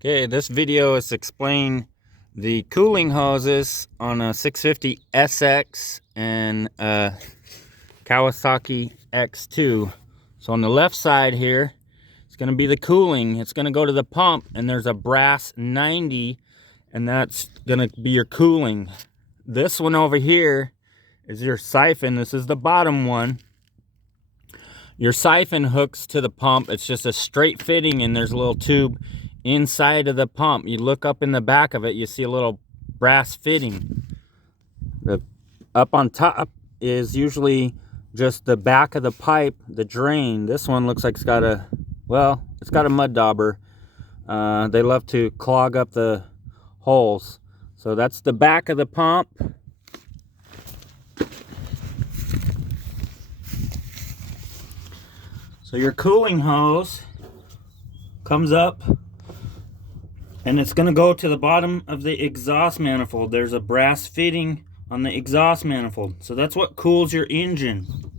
Okay, this video is explain the cooling hoses on a 650 SX and a Kawasaki X2. So on the left side here, it's going to be the cooling. It's going to go to the pump, and there's a brass 90, and that's going to be your cooling. This one over here is your siphon. This is the bottom one. Your siphon hooks to the pump. It's just a straight fitting, and there's a little tube inside of the pump. You look up in the back of it, you see a little brass fitting. The up on top is usually just the back of the pipe, the drain. This one looks like it's got a, well, it's got a mud dauber. They love to clog up the holes. So that's the back of the pump. So your cooling hose comes up, and it's going to go to the bottom of the exhaust manifold. There's a brass fitting on the exhaust manifold. So that's what cools your engine.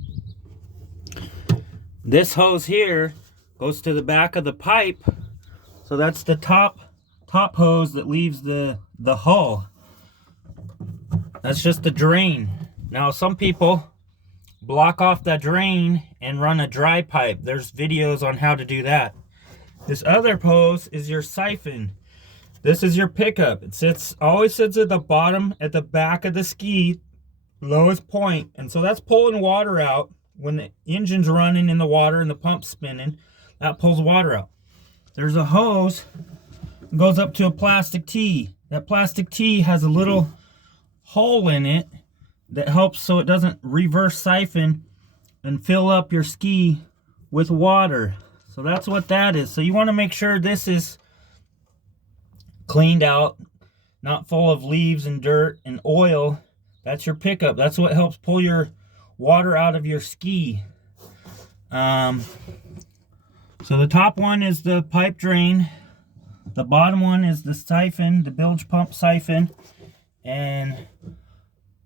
This hose here goes to the back of the pipe. So that's the top hose that leaves the hull. That's just the drain. Now some people block off the drain and run a dry pipe. There's videos on how to do that. This other hose is your siphon. This is your pickup. It always sits at the bottom, at the back of the ski, lowest point. And so that's pulling water out. When the engine's running in the water and the pump's spinning, that pulls water out. There's a hose that goes up to a plastic tee. That plastic tee has a little hole in it that helps so it doesn't reverse siphon and fill up your ski with water. So that's what that is. So you want to make sure this is cleaned out, not full of leaves and dirt and oil. That's your pickup. That's what helps pull your water out of your ski. So the top one is the pipe drain. The bottom one is the siphon, the bilge pump siphon. And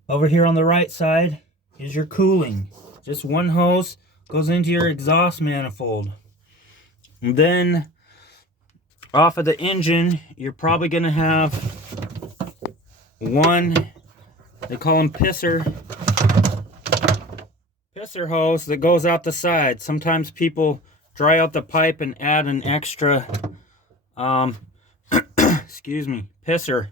over here on the right side is your cooling. Just one hose goes into your exhaust manifold. And then off of the engine, you're probably going to have one, they call them pisser hose that goes out the side. Sometimes people dry out the pipe and add an extra, excuse me, pisser